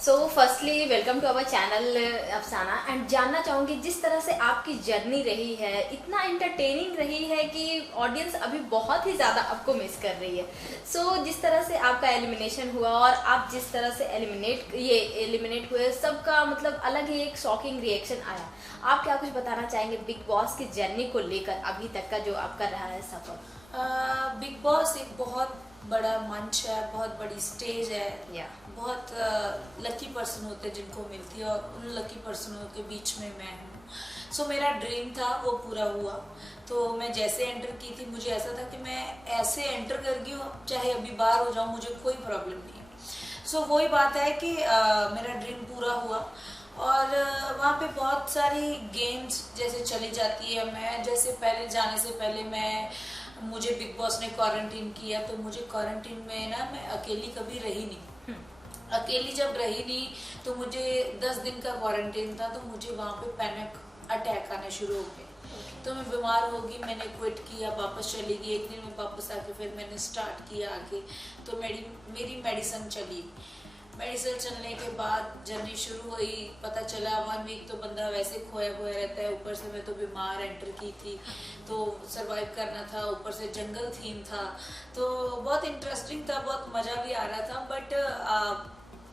So firstly welcome to our channel Afsana and जानना चाहूँगी जिस तरह से आपकी जर्नी रही है इतना एंटरटेनिंग रही है कि ऑडियंस अभी बहुत ही ज़्यादा आपको मिस कर रही है। जिस तरह से आपका एलिमिनेशन हुआ और आप जिस तरह से एलिमिनेट हुए सबका मतलब अलग ही एक शॉकिंग रिएक्शन आया। आप क्या कुछ बताना चाहेंगे बिग बॉस की जर्नी को लेकर अभी तक का जो आपका रहा है सफ़र? बिग बॉस एक बहुत बड़ा मंच है, बहुत बड़ी स्टेज है। बहुत लकी पर्सन होते हैं जिनको मिलती है और उन लकी पर्सनों के बीच में मैं हूँ। मेरा ड्रीम था वो पूरा हुआ। तो मैं जैसे एंटर की थी मुझे ऐसा था कि मैं ऐसे एंटर कर गई हूँ, चाहे अभी बाहर हो जाऊँ मुझे कोई प्रॉब्लम नहीं है। वही बात है कि मेरा ड्रीम पूरा हुआ और वहाँ पे बहुत सारी गेम्स जैसे चली जाती है। मैं जैसे पहले जाने से पहले मुझे बिग बॉस ने क्वारंटीन किया, तो मुझे क्वारंटीन में ना मैं अकेली कभी रही नहीं। अकेली जब रही नहीं तो मुझे 10 दिन का क्वारंटीन था, तो मुझे वहाँ पे पैनिक अटैक आने शुरू हो गए। तो मैं बीमार होगी, मैंने क्विट किया, वापस चली गई। एक दिन में वापस आके फिर मैंने स्टार्ट किया आगे। तो मेरी मेडिसिन चली। मेडिसिन चलने के बाद जर्नी शुरू हुई। पता चला 1 वीक तो बंदा वैसे खोया खोया रहता है। ऊपर से मैं तो बीमार एंटर की थी, तो सरवाइव करना था। ऊपर से जंगल थीम था, तो बहुत इंटरेस्टिंग था, बहुत मज़ा भी आ रहा था। बट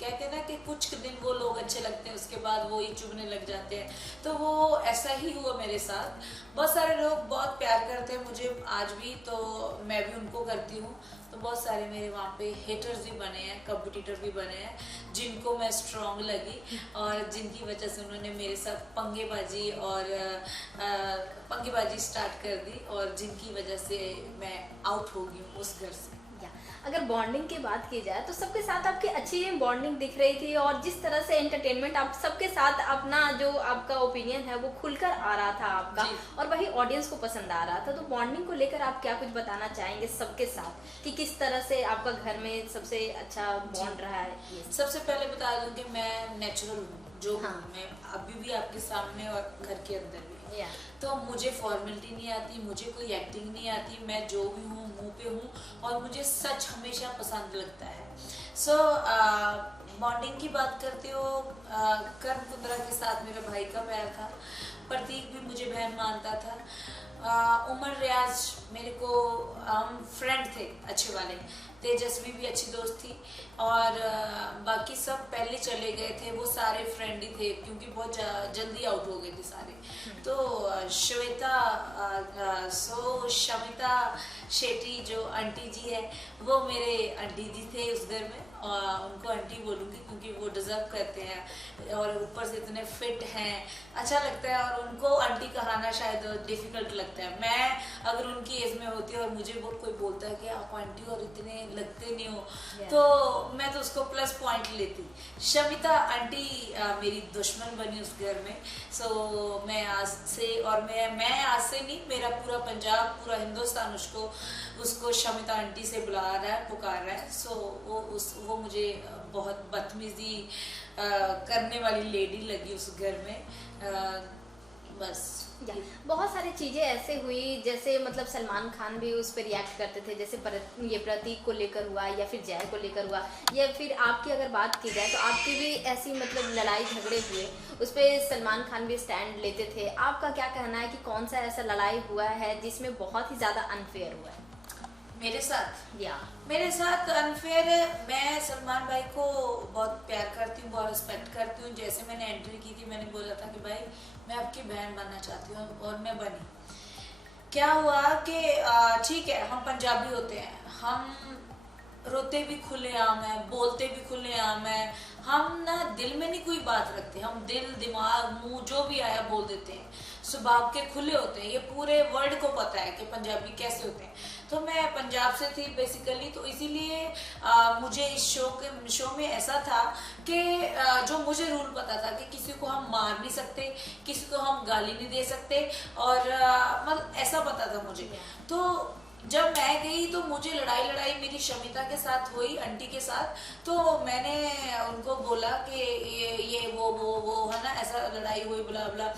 कहते हैं ना कि कुछ दिन वो लोग अच्छे लगते हैं, उसके बाद वो ही चुभने लग जाते हैं। तो वो ऐसा ही हुआ मेरे साथ। बहुत सारे लोग बहुत प्यार करते हैं मुझे आज भी, तो मैं भी उनको करती हूँ। तो बहुत सारे मेरे वहाँ पे हेटर्स भी बने हैं, कॉम्पिटिटर भी बने हैं, जिनको मैं स्ट्रॉन्ग लगी और जिनकी वजह से उन्होंने मेरे साथ पंगेबाजी स्टार्ट कर दी और जिनकी वजह से मैं आउट हो गई हूँ उस घर से। अगर बॉन्डिंग की बात की जाए तो सबके साथ आपकी अच्छी बॉन्डिंग दिख रही थी और जिस तरह से एंटरटेनमेंट आप सबके साथ अपना जो आपका ओपिनियन है वो खुलकर आ रहा था आपका, और वही ऑडियंस को पसंद आ रहा था। तो बॉन्डिंग को लेकर आप क्या कुछ बताना चाहेंगे सबके साथ कि किस तरह से आपका घर में सबसे अच्छा बॉन्ड रहा है? सबसे पहले बता दूं कि मैं नेचुरल हूँ जो मैं अभी भी आपके सामने और घर के अंदर भी। तो मुझे फॉर्मेलिटी नहीं आती, मुझे कोई एक्टिंग नहीं आती। मैं जो भी हूँ मुंह पे हूँ और मुझे सच हमेशा पसंद लगता है। बॉन्डिंग की बात करते हो, कर्म कुंद्रा के साथ मेरे भाई का प्यार था। प्रतीक भी मुझे बहन मानता था। उमर रियाज मेरे को हम फ्रेंड थे अच्छे वाले। तेजस्वी भी अच्छी दोस्त थी और बाकी सब पहले चले गए थे। वो सारे फ्रेंड ही थे क्योंकि बहुत जल्दी आउट हो गए थे सारे। तो शमिता शेट्टी जो आंटी जी है वो मेरे आंटी जी थे उस घर में। उनको आंटी बोलूँगी क्योंकि वो डिजर्व करते हैं और ऊपर से इतने फिट हैं, अच्छा लगता है। और उनको आंटी कहना शायद डिफिकल्ट लगता है। मैं अगर उनकी एज में होती और मुझे वो कोई बोलता है कि आप आंटी और इतने लगते नहीं हो, तो मैं तो उसको प्लस पॉइंट लेती। शमिता आंटी मेरी दुश्मन बनी उस घर में। मैं आज से, और मैं आज से नहीं, मेरा पूरा पंजाब पूरा हिंदुस्तान उसको शमिता आंटी से बुला रहा है, पुकार रहा है। वो मुझे बहुत बदतमीजी करने वाली लेडी लगी उस घर में। बस बहुत सारी चीज़ें ऐसे हुई, जैसे मतलब सलमान खान भी उस पर रिएक्ट करते थे, जैसे ये प्रतीक को लेकर हुआ या फिर जय को लेकर हुआ, या फिर आपकी अगर बात की जाए तो आपकी भी ऐसी मतलब लड़ाई झगड़े हुए, उस पर सलमान खान भी स्टैंड लेते थे। आपका क्या कहना है कि कौन सा ऐसा लड़ाई हुआ है जिसमें बहुत ही ज़्यादा अनफेयर हुआ है? मेरे साथ अनफेयर, मैं सलमान भाई को बहुत प्यार करती हूँ, बहुत रिस्पेक्ट करती हूँ। जैसे मैंने एंट्री की थी मैंने बोला था कि भाई मैं आपकी बहन बनना चाहती हूँ और मैं बनी। क्या हुआ कि ठीक है हम पंजाबी होते हैं, हम रोते भी खुलेआम है, बोलते भी खुलेआम है। हम ना दिल में नहीं कोई बात रखते, हम दिल दिमाग मुंह जो भी आया बोल देते हैं। स्वभाव के खुले होते हैं, ये पूरे वर्ल्ड को पता है कि पंजाबी कैसे होते हैं। तो मैं पंजाब से थी बेसिकली, तो इसीलिए मुझे इस शो में ऐसा था कि जो मुझे रूल पता था कि किसी को हम मार नहीं सकते, किसी को हम गाली नहीं दे सकते, और मतलब ऐसा पता था मुझे। तो जब मैं गई तो मुझे लड़ाई मेरी शमिता के साथ हुई, आंटी के साथ। तो मैंने उनको बोला कि ये वो है ना, ऐसा लड़ाई हुई बुला बुला।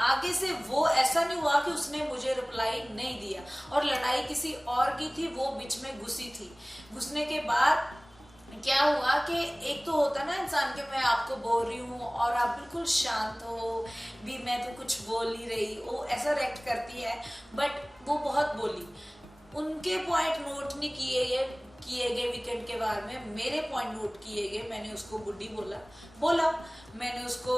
आगे से वो ऐसा नहीं हुआ कि उसने मुझे रिप्लाई नहीं दिया, और लड़ाई किसी और की थी, वो बीच में घुसी थी। घुसने के बाद क्या हुआ कि एक तो होता ना इंसान के मैं आपको बोल रही हूँ और आप बिल्कुल शांत हो भी, मैं तो कुछ बोल नहीं रही, वो ऐसा रिएक्ट करती है। बट वो बहुत बोली, उनके पॉइंट नोट नहीं किए गए वीकेंड के बारे में, मेरे पॉइंट नोट किए गए। मैंने उसको बुड्ढी बोला, मैंने उसको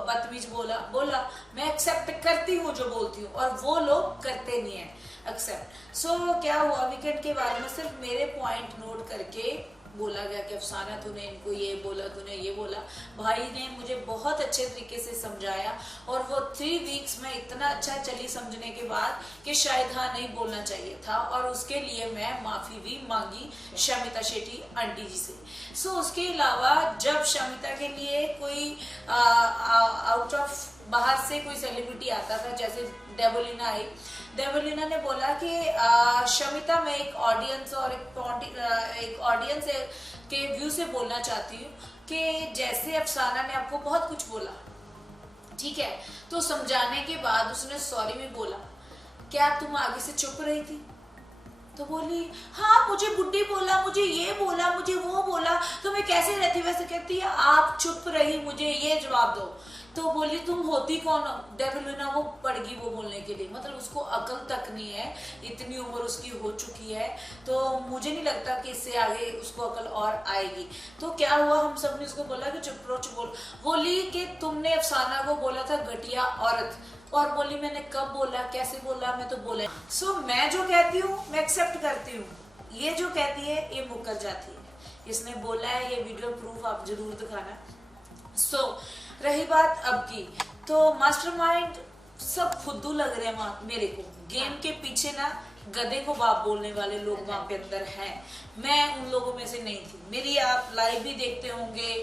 बदतमीज बोला। मैं एक्सेप्ट करती हूँ जो बोलती हूँ, और वो लोग करते नहीं है एक्सेप्ट। सो क्या हुआ, वीकेंड के बारे में सिर्फ मेरे पॉइंट नोट करके बोला गया कि अफसाना तूने इनको ये बोला, तूने ये बोला। भाई ने मुझे बहुत अच्छे तरीके से समझाया, और वो 3 वीक्स में इतना अच्छा चली समझने के बाद कि शायद हाँ नहीं बोलना चाहिए था, और उसके लिए मैं माफी भी मांगी शमिता शेट्टी आंटी जी से। सो उसके अलावा जब शमिता के लिए कोई आउट ऑफ बाहर से कोई सेलिब्रिटी आता था, जैसे डेबोलिना आई, डेबोलिना ने बोला कि शमिता, मैं एक ऑडियंस और एक ऑडियंस के व्यू से बोलना चाहती हूँ कि जैसे अफसाना ने आपको बहुत कुछ बोला, ठीक है, तो समझाने के बाद उसने सॉरी में बोला, क्या तुम आगे से चुप रही थी? तो बोली हाँ, मुझे बुड्ढी बोला, मुझे ये बोला, मुझे वो बोला, तो मैं कैसे रहती? वैसे कहती है आप चुप रही, मुझे ये जवाब दो। तो बोली तुम होती कौन हो? डेविलिना वो पड़ गई वो बोलने के लिए, मतलब उसको अकल तक नहीं है, इतनी उम्र उसकी हो चुकी है, तो मुझे नहीं लगता कि इससे आगे उसको अकल और आएगी। तो क्या हुआ, हम सब ने उसको बोला कि चुप रहो, चुप बोल। बोली कि तुमने अफसाना को बोला था घटिया औरत, और बोली मैंने कब बोला, कैसे बोला, मैं तो बोला। सो मैं जो कहती हूँ मैं एक्सेप्ट करती हूँ, ये जो कहती है ये मुकर जाती है। इसने बोला है, ये वीडियो प्रूफ आप जरूर दिखाना। सो रही बात अब की, तो मास्टरमाइंड सब फुद्दू लग रहे हैं मेरे को। गेम के पीछे ना गधे को बाप बोलने वाले लोग वहां पे अंदर हैं, मैं उन लोगों में से नहीं थी। मेरी आप लाइव भी देखते होंगे,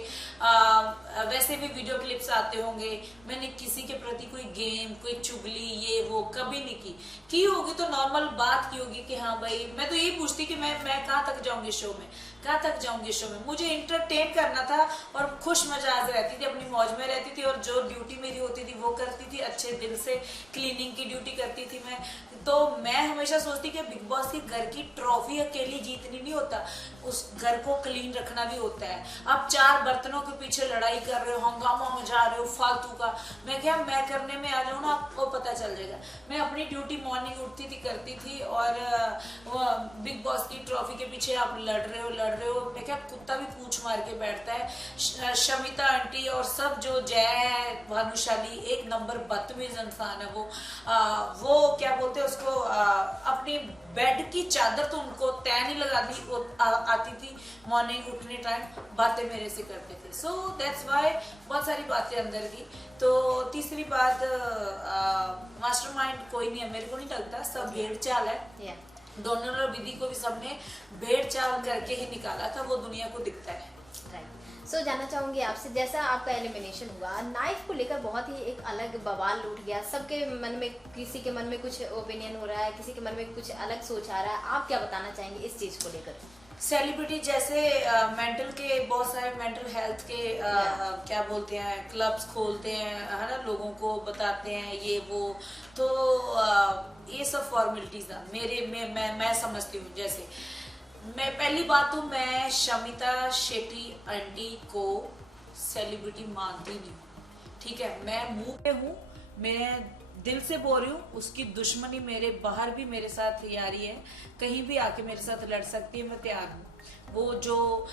वैसे भी वीडियो क्लिप्स आते होंगे, मैंने किसी के प्रति कोई गेम, कोई चुगली ये वो कभी नहीं की होगी तो नॉर्मल बात की होगी कि हाँ भाई, मैं तो यही पूछती कि मैं कहाँ तक जाऊंगी शो में, कहाँ तक जाऊंगी शो में। मुझे इंटरटेन करना था और खुश मजाज रहती थी, अपनी मौज में रहती थी, और जो ड्यूटी मेरी होती थी वो करती थी, अच्छे दिल से क्लीनिंग की ड्यूटी करती थी मैं। तो मैं हमेशा सोचती कि बिग बॉस की घर की ट्रॉफी अकेली जीतनी नहीं होता, उस घर को क्लीन रखना भी होता है। आप 4 बर्तनों के पीछे लड़ाई कर रहे हो, हंगामा मचा रहे हो फालतू का, मैं करने में आ जाऊँ ना, आपको पता चल जाएगा। मैं अपनी ड्यूटी मॉर्निंग उठती थी, करती थी, और बिग बॉस की ट्रॉफी के पीछे आप लड़ रहे हो। मैं क्या, कुत्ता भी पूछ मार के बैठता है। शमिता आंटी और सब जो जय भानुशाली, एक नंबर बदतमीज इंसान है वो क्या बोलते हैं उसको, अपनी बेड की चादर तो उनको तय नहीं लगाती आती थी, मॉर्निंग उठने टाइम बातें मेरे से करते थे। सो दैट्स व्हाई बहुत सारी बातें अंदर की। तो तीसरी बात, मास्टरमाइंड कोई नहीं है, मेरे को नहीं लगता, सब भेड़ चाल है। डोनर और विधि को भी सबने भेड़ चाल करके ही निकाला था, वो दुनिया को दिखता है। सो जानना चाहूंगी आपसे, जैसा आपका एलिमिनेशन हुआ, नाइफ को लेकर बहुत ही एक अलग बवाल उठ गया, सबके मन में, किसी के मन में कुछ ओपिनियन हो रहा है, किसी के मन में कुछ अलग सोच आ रहा है, आप क्या बताना चाहेंगे इस चीज को लेकर? सेलिब्रिटी जैसे मेंटल के बहुत सारे मेंटल हेल्थ के क्या बोलते हैं, क्लब्स खोलते हैं, है ना, लोगों को बताते हैं ये वो, तो ये सब फॉर्मेलिटीज ना मैं समझती हूँ। जैसे मैं पहली बात तो मैं शमिता शेट्टी आंटी को सेलिब्रिटी मानती नहीं, ठीक है, मैं मुंह पे हूँ, मैं दिल से बोल रही हूँ, उसकी दुश्मनी मेरे बाहर भी मेरे साथ यारी है, कहीं भी आके मेरे साथ लड़ सकती है, मैं तैयार हूँ। वो जो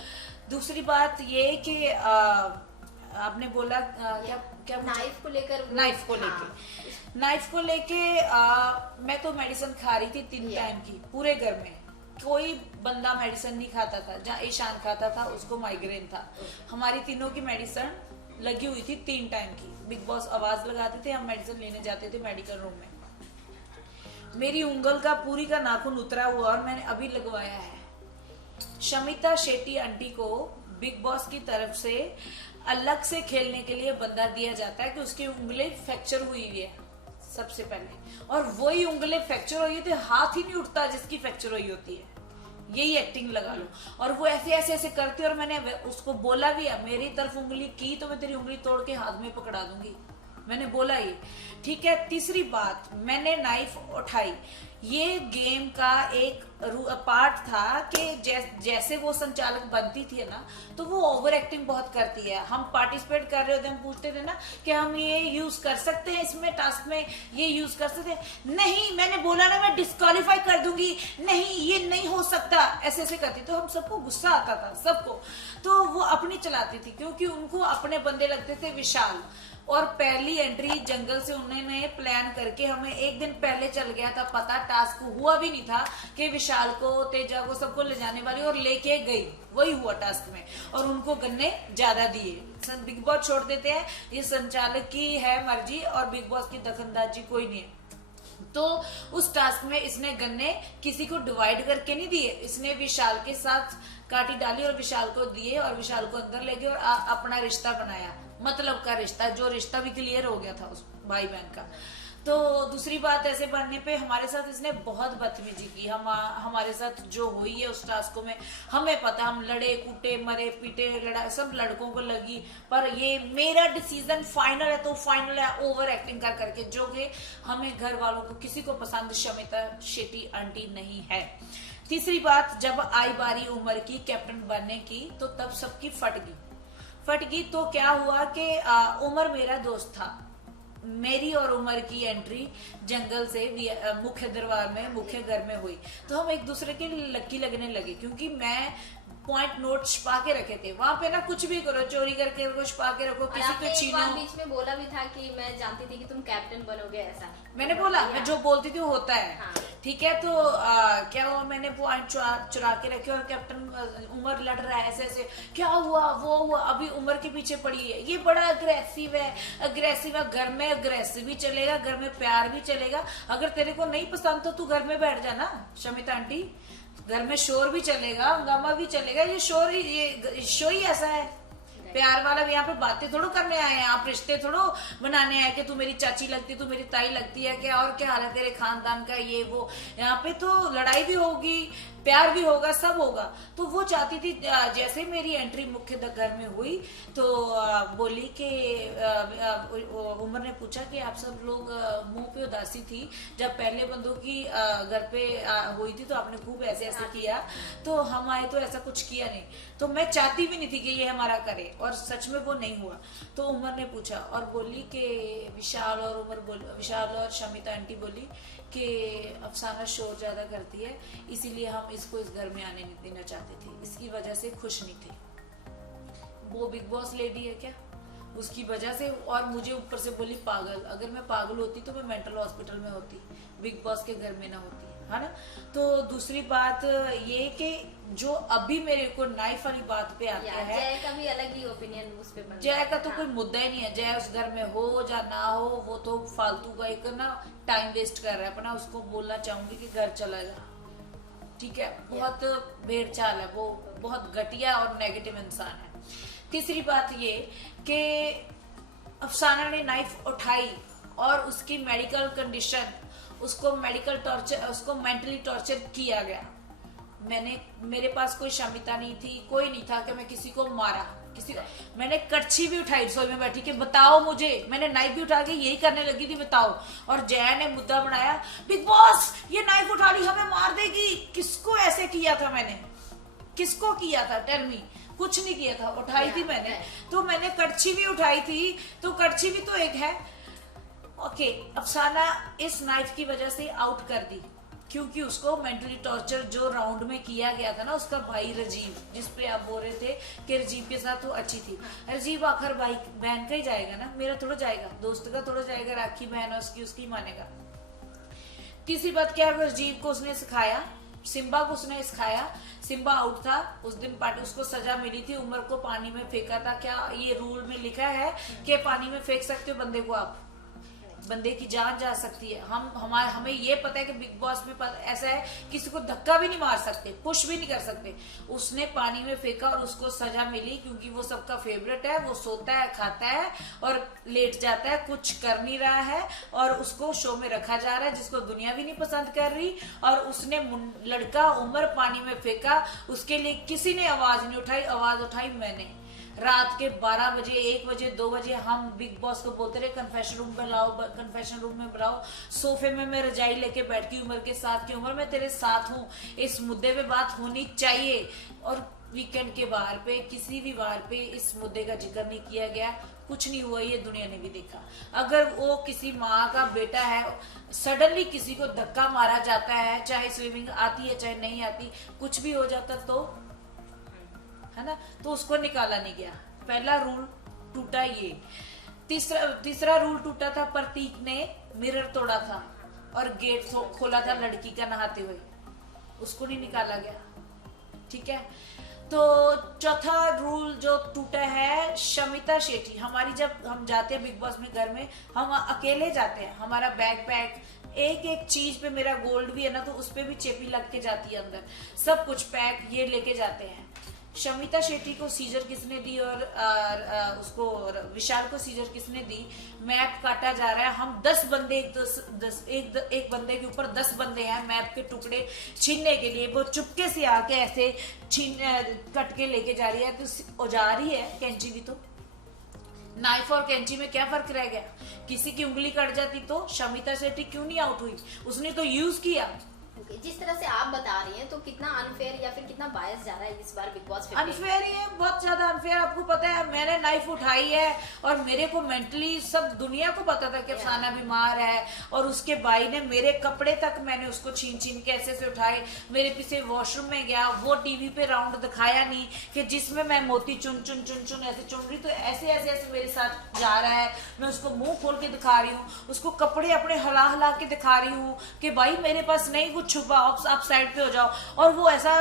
दूसरी बात ये कि आपने बोला क्या नाइफ को लेकर, नाइफ को लेके मैं तो मेडिसिन खा रही थी 3 टाइम की, पूरे घर में कोई बंदा मेडिसिन नहीं खाता था, जहाँ ईशान खाता था उसको माइग्रेन था, हमारी तीनों की मेडिसिन लगी हुई थी 3 टाइम की। बिग बॉस आवाज लगाते थे, हम मेडिसिन लेने जाते थे मेडिकल रूम में। मेरी उंगल का पूरी का नाखून उतरा हुआ और मैंने अभी लगवाया है। शमिता शेट्टी आंटी को बिग बॉस की तरफ से अलग से खेलने के लिए बंदा दिया जाता है कि उसकी उंगलें फ्रैक्चर हुई हुई है सबसे पहले, और वही उंगलें फ्रैक्चर हुई थी, हाथ ही नहीं उठता जिसकी फ्रैक्चर हुई होती है, यही एक्टिंग लगा लो। और वो ऐसे करती, और मैंने उसको बोला भी है, मेरी तरफ उंगली की तो मैं तेरी उंगली तोड़ के हाथ में पकड़ा दूंगी, मैंने बोला ये, ठीक है। तीसरी बात, मैंने नाइफ उठाई, ये गेम का एक पार्ट था कि जैसे वो संचालक बनती थी ना, तो वो ओवर एक्टिंग बहुत करती है। हम पार्टिसिपेट कर रहे होते, हम पूछते थे ना कि हम ये यूज कर सकते हैं इसमें टास्क में, ये यूज कर सकते हैं, नहीं मैंने बोला ना मैं डिस्क्वालीफाई कर दूंगी, नहीं ये नहीं हो सकता, ऐसे ऐसे करती। तो हम सबको गुस्सा आता था, सबको। तो वो अपनी चलाती थी क्योंकि उनको अपने बंदे लगते थे विशाल। और पहली एंट्री जंगल से उन्होंने प्लान करके हमें एक दिन पहले चल गया था पता, टास्क हुआ भी नहीं था कि विशाल को, तेजा को, सबको ले जाने वाली, और लेके गई, वही हुआ टास्क में। और उनको गन्ने ज्यादा दिए। बिग बॉस छोड़ देते हैं, ये संचालक की है मर्जी और बिग बॉस की दखलंदाजी कोई नहीं है। तो उस टास्क में इसने गन्ने किसी को डिवाइड करके नहीं दिए, इसने विशाल के साथ काटी डाली और विशाल को दिए और विशाल को अंदर ले गए और अपना रिश्ता बनाया, मतलब का रिश्ता, जो रिश्ता भी क्लियर हो गया था उस भाई बहन का। तो दूसरी बात, ऐसे बनने पे हमारे साथ इसने बहुत बदतमीजी की। हमारे साथ जो हुई है उस टास्क में हमें पता, हम लड़े कूटे, मरे पीटे, लड़ा, सब लड़कों को लगी। पर ये मेरा डिसीजन फाइनल है तो फाइनल है, ओवर एक्टिंग कर करके, जो कि हमें घर वालों को किसी को पसंद शमिता शेट्टी आंटी नहीं है। तीसरी बात, जब आई बारी उमर की कैप्टन बनने की तो तब सबकी फट गई। तो क्या हुआ कि उमर मेरा दोस्त था, मेरी और उमर की एंट्री जंगल से मुख्य दरबार में, मुख्य घर में हुई। तो हम एक दूसरे के लकी लगने लगे क्योंकि मैं पॉइंट नोट छुपा के रखे थे। वहां पे ना कुछ भी करो, चोरी करके रखो, छुपा के रखो, किसी को छीनो। बीच में बोला भी था कि मैं जानती थी कि तुम कैप्टन बनोगे, ऐसा मैंने बोला, मैं जो बोलती थी वो होता है। हाँ। ठीक है, तो क्या हुआ, मैंने पॉइंट चुरा के रखे और कैप्टन उमर लड़ रहा है, ऐसे ऐसे, क्या हुआ वो हुआ, अभी उमर के पीछे पड़ी है, ये बड़ा अग्रेसिव है। घर में अग्रेसिव भी चलेगा, घर में प्यार भी चलेगा। अगर तेरे को नहीं पसंद तो तू घर में बैठ जाना शमिता आंटी, घर में शोर भी चलेगा, हंगामा भी चलेगा। ये शो ही ऐसा है प्यार वाला। यहाँ पे बातें थोड़ो करने आए हैं, आप रिश्ते थोड़ो बनाने आए कि तू मेरी चाची लगती, तू मेरी ताई लगती है क्या, और क्या हाल है तेरे खानदान का, ये वो। यहाँ पे तो लड़ाई भी होगी, प्यार भी होगा, सब होगा। तो वो चाहती थी, जैसे मेरी एंट्री मुख्य घर में हुई तो बोली कि उमर ने पूछा कि आप सब लोग मुंह पे उदासी थी, जब पहले बंदों की घर पे हुई थी तो आपने खूब ऐसे ऐसे किया, तो हम आए तो ऐसा कुछ किया नहीं। तो मैं चाहती भी नहीं थी कि ये हमारा करे, और सच में वो नहीं हुआ। तो उमर ने पूछा और बोली कि विशाल और शमिता आंटी बोली कि अफसाना शोर ज्यादा करती है, इसीलिए हम इसको इस घर में आने नहीं देना चाहते थे, इसकी वजह से खुश नहीं थे। वो बिग बॉस लेडी है क्या, उसकी वजह से। और मुझे ऊपर से बोली पागल। अगर मैं पागल होती तो मैं मेंटल हॉस्पिटल में होती, बिग बॉस के घर में ना होती, है ना। तो दूसरी बात ये कि जो अभी मेरे को नाइफ वाली बात पे आता है, जय का भी अलग ही ओपिनियन उस पे बनता है। जय का तो कोई मुद्दा ही नहीं है, जय उस घर में हो या ना हो, वो तो फालतू का एक ना टाइम वेस्ट कर रहा है अपना। उसको बोलना चाहूंगी कि घर चला जा, ठीक है। बहुत भेड़ चाल है वो, बहुत घटिया और नेगेटिव इंसान है। तीसरी बात ये कि अफसाना ने नाइफ उठाई और उसकी मेडिकल कंडीशन, उसको मेडिकल टॉर्चर, उसको मेंटली टॉर्चर किया गया। मेरे पास कोई शमिता नहीं थी, कोई नहीं था कि मैं किसी को मारा, मैंने कड़छी भी उठाई रसोई में बैठी कि बताओ मुझे, मैंने नाइफ भी उठा के यही करने लगी थी, बताओ। और जया ने मुद्दा बनाया, बिग बॉस ये नाइफ उठा ली, हमें मार देगी। किसको ऐसे किया था मैंने, किसको किया था, टेल मी। कुछ नहीं किया था, उठाई थी मैंने। तो मैंने कड़छी भी उठाई थी, तो कड़छी भी तो एक है। ओके, अफसाना इस नाइफ की वजह से आउट कर दी क्योंकि उसको मेंटली टॉर्चर जो राउंड में किया गया था ना, उसका भाई राजीव, जिसपे आप बोल रहे थे कि राजीव के साथ वो अच्छी थी। राजीव आखिर भाई बहन का ही जाएगा ना, मेरा थोड़ा जाएगा, दोस्त का थोड़ा जाएगा, राखी बहन है उसकी मानेगा। तीसरी बात क्या, राजीव को उसने सिखाया, सिम्बा को उसने सिखाया। सिम्बा आउट था उस दिन, पार्टी उसको सजा मिली थी, उमर को पानी में फेंका था। क्या ये रूल में लिखा है कि पानी में फेंक सकते हो बंदे को आप, बंदे की जान जा सकती है। हमें ये पता है कि बिग बॉस में ऐसा है, किसी को धक्का भी नहीं मार सकते, पुश भी नहीं कर सकते। उसने पानी में फेंका और उसको सजा मिली क्योंकि वो सबका फेवरेट है। वो सोता है, खाता है और लेट जाता है, कुछ कर नहीं रहा है, और उसको शो में रखा जा रहा है जिसको दुनिया भी नहीं पसंद कर रही। और उसने लड़का उमर पानी में फेंका, उसके लिए किसी ने आवाज नहीं उठाई, आवाज उठाई मैंने। रात के 12 बजे, 1 बजे, 2 बजे हम बिग बॉस को बोलते रहे कन्फेशन रूम में लाओ, कन्फेशन रूम में बुलाओ। सोफे में मैं रजाई लेके बैठ की उम्र के साथ की उम्र, मैं तेरे साथ हूँ, इस मुद्दे पे बात होनी चाहिए। और वीकेंड के बार पे, किसी भी बार पे इस मुद्दे का जिक्र नहीं किया गया। कुछ नहीं हुआ, ये दुनिया ने भी देखा। अगर वो किसी माँ का बेटा है, सडनली किसी को धक्का मारा जाता है, चाहे स्विमिंग आती है चाहे नहीं आती, कुछ भी हो जाता तो, है ना, तो उसको निकाला नहीं गया। पहला रूल टूटा ये। तीसरा रूल टूटा था, प्रतीक ने मिरर तोड़ा था और गेट खोला था लड़की का नहाते हुए, उसको नहीं निकाला गया। ठीक है, तो चौथा रूल जो टूटा है, शमिता शेट्टी। हमारी जब हम जाते हैं बिग बॉस में, घर में हम अकेले जाते हैं, हमारा बैग पैक, एक एक चीज पे, मेरा गोल्ड भी है ना, तो उस पे भी चेपी लग के जाती है अंदर, सब कुछ पैक ये लेके जाते हैं। शमिता शेट्टी को सीजर किसने दी और उसको विशाल को सीजर किसने दी? मैप काटा जा रहा है, हम 10 बंदे, एक बंदे के ऊपर 10 बंदे हैं मैप के टुकड़े छीनने के लिए। वो चुपके से आके ऐसे कट के लेके जा रही है, तो औजार ही है कैंची भी। तो नाइफ और कैंची में क्या फर्क रह गया? किसी की उंगली कट जाती तो शमिता शेट्टी क्यों नहीं आउट हुई? उसने तो यूज किया। जिस तरह से आप बता रही हैं, तो कितना अनफेयर या फिर कितना बायस जा रहा है इस बार बिग बॉस? अनफेयर ही है, बहुत ज्यादा अनफेयर। आपको पता है मैंने नाइफ उठाई है और मेरे को मेंटली सब दुनिया को पता था कि अफसाना बीमार है, और उसके भाई ने मेरे कपड़े तक, मैंने उसको छीन छीन के ऐसे से उठाए, मेरे पीछे वॉशरूम में गया, वो टीवी पे राउंड दिखाया नहीं कि जिसमें मैं मोती चुन चुन चुन चुन ऐसे चुन रही, तो ऐसे ऐसे ऐसे मेरे साथ जा रहा है। मैं उसको मुंह खोल के दिखा रही हूँ, उसको कपड़े अपने हला हला के दिखा रही हूँ कि भाई मेरे पास नहीं कुछ छुपा, आप साइड पे हो जाओ। और वो ऐसा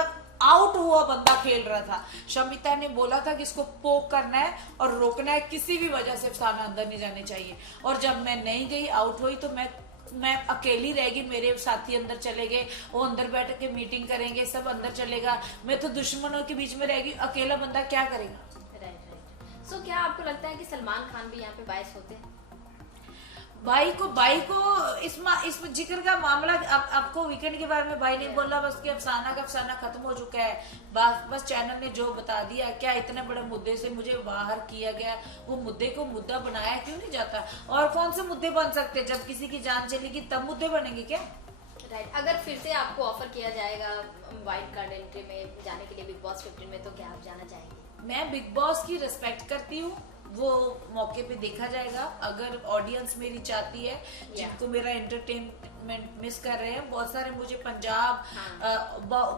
आउट हुआ बंदा खेल रहा था। शमिता ने बोला था कि इसको पोक करना है और रोकना है, किसी भी वजह से अफसाना अंदर नहीं जाने चाहिए। और जब मैं नहीं गई, आउट हुई, तो मैं अकेली रहेगी, मेरे साथी अंदर चले गए, वो अंदर बैठ के मीटिंग करेंगे, सब अंदर चलेगा, मैं तो दुश्मनों के बीच में रहेगी, अकेला बंदा क्या करेगा? राइट। सो क्या आपको लगता है कि सलमान खान भी यहाँ पे बायस होते हैं? भाई को इस जिक्र का मामला, आपको वीकेंड के बारे में भाई ने बोला बस कि अफसाना का अफसाना खत्म हो चुका है, बस चैनल ने जो बता दिया। क्या इतने बड़े मुद्दे से मुझे बाहर किया गया? वो मुद्दे को मुद्दा बनाया क्यों नहीं जाता? और कौन से मुद्दे बन सकते? जब किसी की जान चलेगी तब मुद्दे बनेंगे क्या? राइट। अगर फिर से आपको ऑफर किया जाएगा वाइल्ड कार्ड एंट्री में जाने के लिए बिग बॉस 15 में, तो क्या आप जाना चाहेंगे? मैं बिग बॉस की रिस्पेक्ट करती हूँ, वो मौके पे देखा जाएगा। अगर ऑडियंस मेरी चाहती है, जिनको मेरा एंटरटेनमेंट मिस कर रहे हैं, बहुत सारे मुझे पंजाब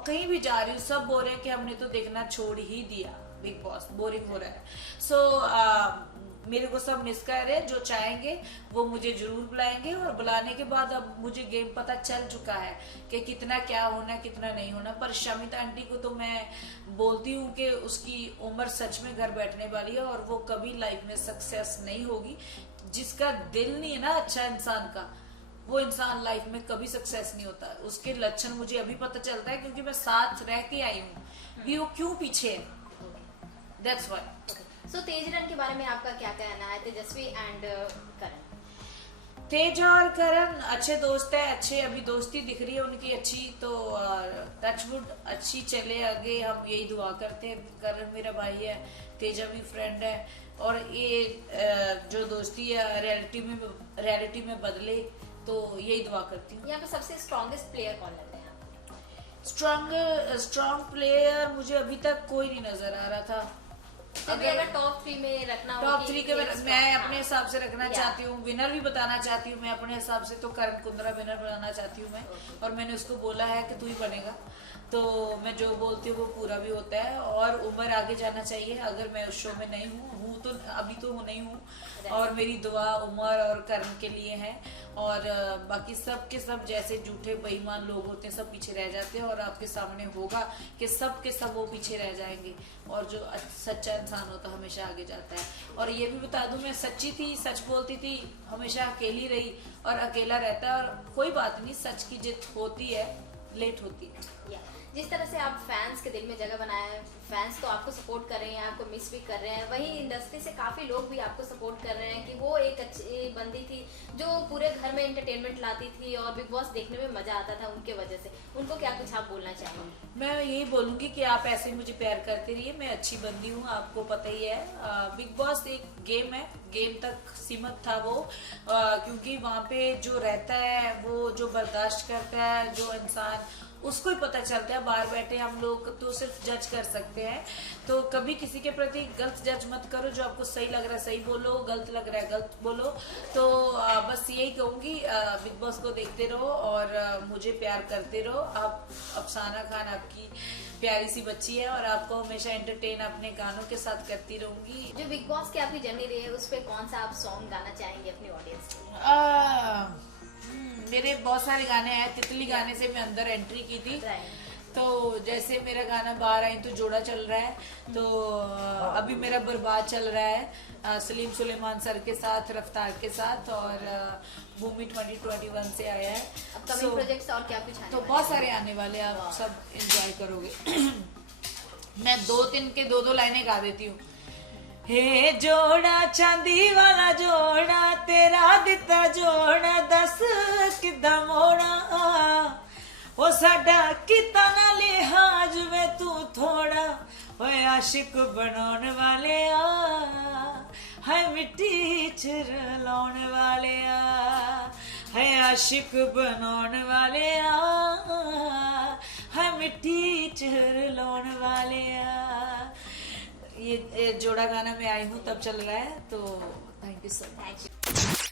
कहीं भी जा रही हूँ, सब बोल रहे हैं कि हमने तो देखना छोड़ ही दिया, बिग बॉस बोरिंग हो रहा है। सो मेरे को सब मिस कर रहे हैं। जो चाहेंगे वो मुझे जरूर बुलाएंगे, और बुलाने के बाद अब मुझे गेम पता चल चुका है कि कितना क्या होना कितना नहीं होना। पर शमिता आंटी को तो मैं बोलती हूँ कि उसकी उम्र सच में घर बैठने वाली है, और वो कभी लाइफ में सक्सेस नहीं होगी। जिसका दिल नहीं है ना अच्छा इंसान का, वो इंसान लाइफ में कभी सक्सेस नहीं होता। उसके लक्षण मुझे अभी पता चलता है, क्योंकि मैं साथ रह के आई हूँ कि वो क्यों पीछे है। That's why. सो तेजरन के बारे में आपका क्या कहना है? तेजस्वी एंड करण। तेज और करण अच्छे दोस्त है, अच्छे अभी दोस्ती दिख रही है उनकी अच्छी, तो टचवुड अच्छी चले आगे, हम यही दुआ करते हैं। करण मेरा भाई है, तेजा भी फ्रेंड है, और ये जो दोस्ती है रियलिटी में बदले, तो यही दुआ करती हूँ। यहाँ पे सबसे स्ट्रॉन्गेस्ट प्लेयर कौन लगता है आपको? स्ट्रॉन्ग प्लेयर मुझे अभी तक कोई नहीं नजर आ रहा था। अगर टॉप 3 में रखना हो, टॉप 3 के मैं अपने हिसाब से रखना चाहती हूँ, विनर भी बताना चाहती हूँ मैं अपने हिसाब से, तो करण कुंद्रा विनर बनाना चाहती हूँ मैं। और मैंने उसको बोला है कि तू ही बनेगा, तो मैं जो बोलती हूँ वो पूरा भी होता है। और उम्र आगे जाना चाहिए, अगर मैं उस शो में नहीं हूँ तो अभी तो नहीं हूँ, और मेरी दुआ उमर और करण के लिए है। और बाकी सब के सब जैसे झूठे बेईमान लोग होते हैं सब पीछे रह जाते हैं, और आपके सामने होगा कि सब के सब वो पीछे रह जाएंगे, और जो सच्चा इंसान होता है हमेशा आगे जाता है। और ये भी बता दूं, मैं सच्ची थी, सच बोलती थी, हमेशा अकेली रही और अकेला रहता है। और कोई बात नहीं, सच की जित होती है, लेट होती है। जिस तरह से आप फैंस के दिल में जगह बनाए, फैंस तो आपको सपोर्ट कर रहे हैं, आपको मिस भी कर रहे हैं, वहीं इंडस्ट्री से काफ़ी लोग भी आपको सपोर्ट कर रहे हैं कि वो एक अच्छी बंदी थी जो पूरे घर में एंटरटेनमेंट लाती थी और बिग बॉस देखने में मज़ा आता था उनके वजह से। उनको क्या कुछ आप बोलना चाहेंगे? मैं यही बोलूँगी कि आप ऐसे ही मुझे प्यार करते रहिए, मैं अच्छी बंदी हूँ, आपको पता ही है। बिग बॉस एक गेम है, गेम तक सीमित था वो, क्योंकि वहाँ पे जो रहता है वो जो बर्दाश्त करता है जो इंसान, उसको ही पता चलता है। बाहर बैठे हम लोग तो सिर्फ जज कर सकते हैं, तो कभी किसी के प्रति गलत जज मत करो। जो आपको सही लग रहा है सही बोलो, गलत लग रहा है गलत बोलो। तो बस यही कहूँगी, बिग बॉस को देखते रहो और मुझे प्यार करते रहो। आप अफसाना खान आपकी प्यारी सी बच्ची है और आपको हमेशा एंटरटेन अपने गानों के साथ करती रहूंगी। जो बिग बॉस की आपकी जर्नी रही है उस पर कौन सा आप सॉन्ग गाना चाहेंगे अपनी ऑडियंस को? मेरे बहुत सारे गाने हैं। तितली गाने से मैं अंदर एंट्री की थी, तो जैसे मेरा गाना बाहर आई तो जोड़ा चल रहा है, तो अभी मेरा बर्बाद चल रहा है सलीम सुलेमान सर के साथ, रफ्तार के साथ, और भूमि 2021 से आया है। अपकमिंग प्रोजेक्ट्स और क्या कुछ आने तो बहुत सारे आने वाले, आप सब एंजॉय करोगे। मैं 2-3 के 2-2 लाइनें गा देती हूँ। हे जोड़ा चांदी वाला जोड़ा, तेरा दिता जोड़ा, दस किदा मोड़ा, ओ साडा किता ना लिहाज वे तू थोड़ा, ओए आशिक बनाने वाले है मिट्टी च रलाने वाले है आशिक बनाने वाले है मिट्टी च रलाने वाले। ये जोड़ा गाना में आई हूँ तब चल रहा है, तो थैंक यू सो मच।